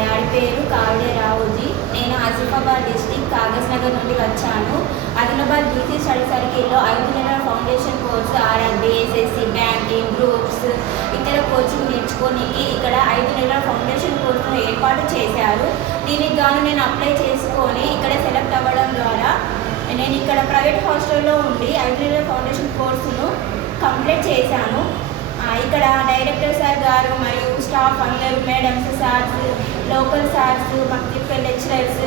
Daddy పేరు కావిడే రావుజీ. నేను Asifabad district Kagaz Nagar నుండి వచ్చాను. ఆదిలాబాద్ బీసీ స్టడీ సర్కిల్లో 5 నెలల foundation course RRB, SSC, banking, groups ఇతర కోచింగ్ నేర్చుకోనికి ఇక్కడ 5 నెలల ఫౌండేషన్ కోర్సును ఏర్పాటు చేశారు. దీనికి గాను నేను అప్లై చేసుకొని ఇక్కడ సెలెక్ట్ అవ్వడం ద్వారా నేను ఇక్కడ ప్రైవేట్ హాస్టల్లో ఉండి 5 నెలల ఫౌండేషన్ కోర్సును కంప్లీట్ చేశాను. ఇక్కడ డైరెక్టర్ సార్ గారు మరియు స్టాఫ్ అందరూ, మేడమ్స్, సార్స్, లోకల్ సార్స్, మాకు చెప్పే లెక్చరర్స్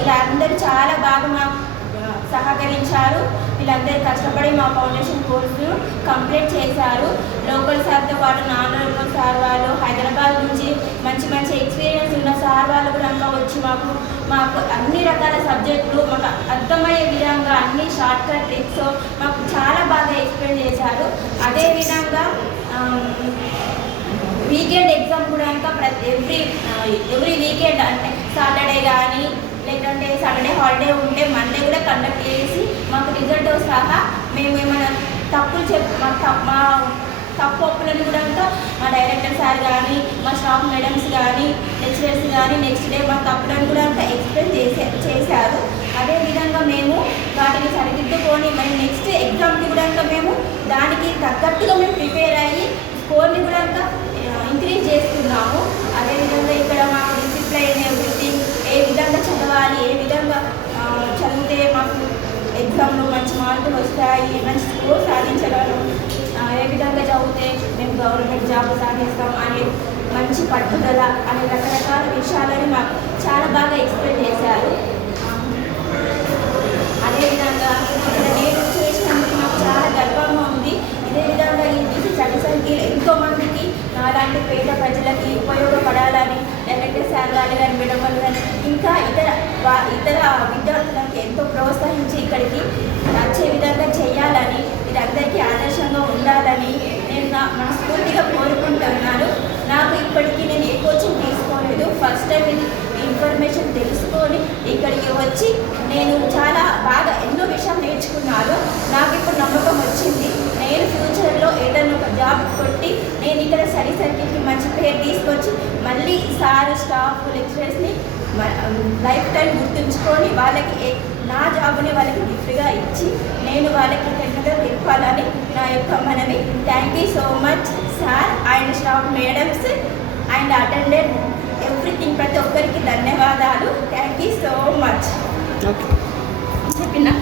ఇలా అందరూ చాలా బాగా మాకు సహకరించారు. వీళ్ళందరూ కష్టపడి మా ఫౌండేషన్ కోర్సును కంప్లీట్ చేశారు. లోకల్ సార్తో పాటు నాన్ లోకల్ సార్ వాళ్ళు, హైదరాబాద్ నుంచి మంచి మంచి ఎక్స్పీరియన్స్ ఉన్న సార్ వాళ్ళు కూడా వచ్చి మాకు అన్ని రకాల సబ్జెక్టులు మాకు అర్థమయ్యే విధంగా అన్ని షార్ట్ కట్ ట్రిక్స్ మాకు చాలా బాగా ఎక్స్ప్లెయిన్ చేశారు. అదేవిధంగా వీకెండ్ ఎగ్జామ్ కూడా ఇంకా ఎవ్రీ వీకెండ్ అంటే సాటర్డే కానీ లేదంటే సాటర్డే హాలిడే ఉంటే మండే కూడా కండక్ట్ చేసి మాకు రిజల్ట్తో సహా మేము ఏమైనా తప్పులు మా తప్పు ఒప్పులను కూడా మా డైరెక్టర్ సార్ కానీ, మా స్టాఫ్ మేడమ్స్ కానీ, లెక్చరర్స్ కానీ నెక్స్ట్ డే మా తప్పులను కూడా ఎక్స్ప్లెయిన్ చేశారు. అదేవిధంగా మేము వాటిని సరిదిద్దుకొని మరి నెక్స్ట్ ఎగ్జామ్కి కూడా మేము దానికి తగ్గట్టుగా మేము ప్రిపేర్ అయ్యి స్కోర్ని కూడా ఇంక్రీజ్ చేస్తున్నాము. అదేవిధంగా ఇక్కడ మాకు డిసిప్లైన్ ఎవ్రీథింగ్ ఏ విధంగా చదవాలి, ఏ విధంగా చదివితే మాకు ఎగ్జామ్లో మంచి మార్కులు వస్తాయి, మంచి స్కోర్ సాధించగలం, ఏ విధంగా చదివితే మేము గవర్నమెంట్ జాబ్ సాధిస్తాం అనే మంచి పట్టుదల అనే రకరకాల విషయాలని మాకు చాలా బాగా ఎక్స్ప్లెయిన్ చేశారు. అదేవిధంగా ఇక్కడ నేను చేసినందుకు నాకు చాలా గర్వంగా ఉంది. ఇదే విధంగా ఈ బీసీ స్టడీ సర్కిల్ ఎంతోమందికి అలాంటి పేద ప్రజలకి ఉపయోగపడాలని డైరెక్టర్ సార్ వాళ్ళు కానీ, మేడం వాళ్ళు కానీ ఇంకా ఇతర విద్యార్థులకు ఎంతో ప్రోత్సహించి ఇక్కడికి వచ్చే విధంగా చేయాలని, ఇది అందరికీ ఆదర్శంగా ఉండాలని నేను మనస్ఫూర్తిగా కోరుకుంటున్నాను. నాకు ఇప్పటికీ నేను ఏ కోచింగ్ తీసుకోలేదు. ఫస్ట్ టైం ఇది ఇన్ఫర్మేషన్ తెలుసుకొని ఇక్కడికి వచ్చి నేను చాలా బాగా ఎన్నో విషయాలు నేర్చుకున్నాను. నాకు ఇప్పుడు నమ్మకం వచ్చింది. నేను ఫ్యూచర్లో ఏదైనా ఒక జాబ్ కొట్టి నేను ఇక్కడ స్టడీ సర్కిల్కి మంచి పేరు తీసుకొచ్చి మళ్ళీ సార్, స్టాఫ్, లెక్చరర్స్ని లైఫ్ టైం గుర్తుంచుకొని వాళ్ళకి నా జాబ్ని వాళ్ళకి గిఫ్ట్గా ఇచ్చి నేను వాళ్ళకి కృతజ్ఞత తెలపాలని నా యొక్క మనవి. Thank you so much sir and staff madams and attended everything, ప్రతి ఒక్కరికి ధన్యవాదాలు. Thank you so much. Okay చెప్పినా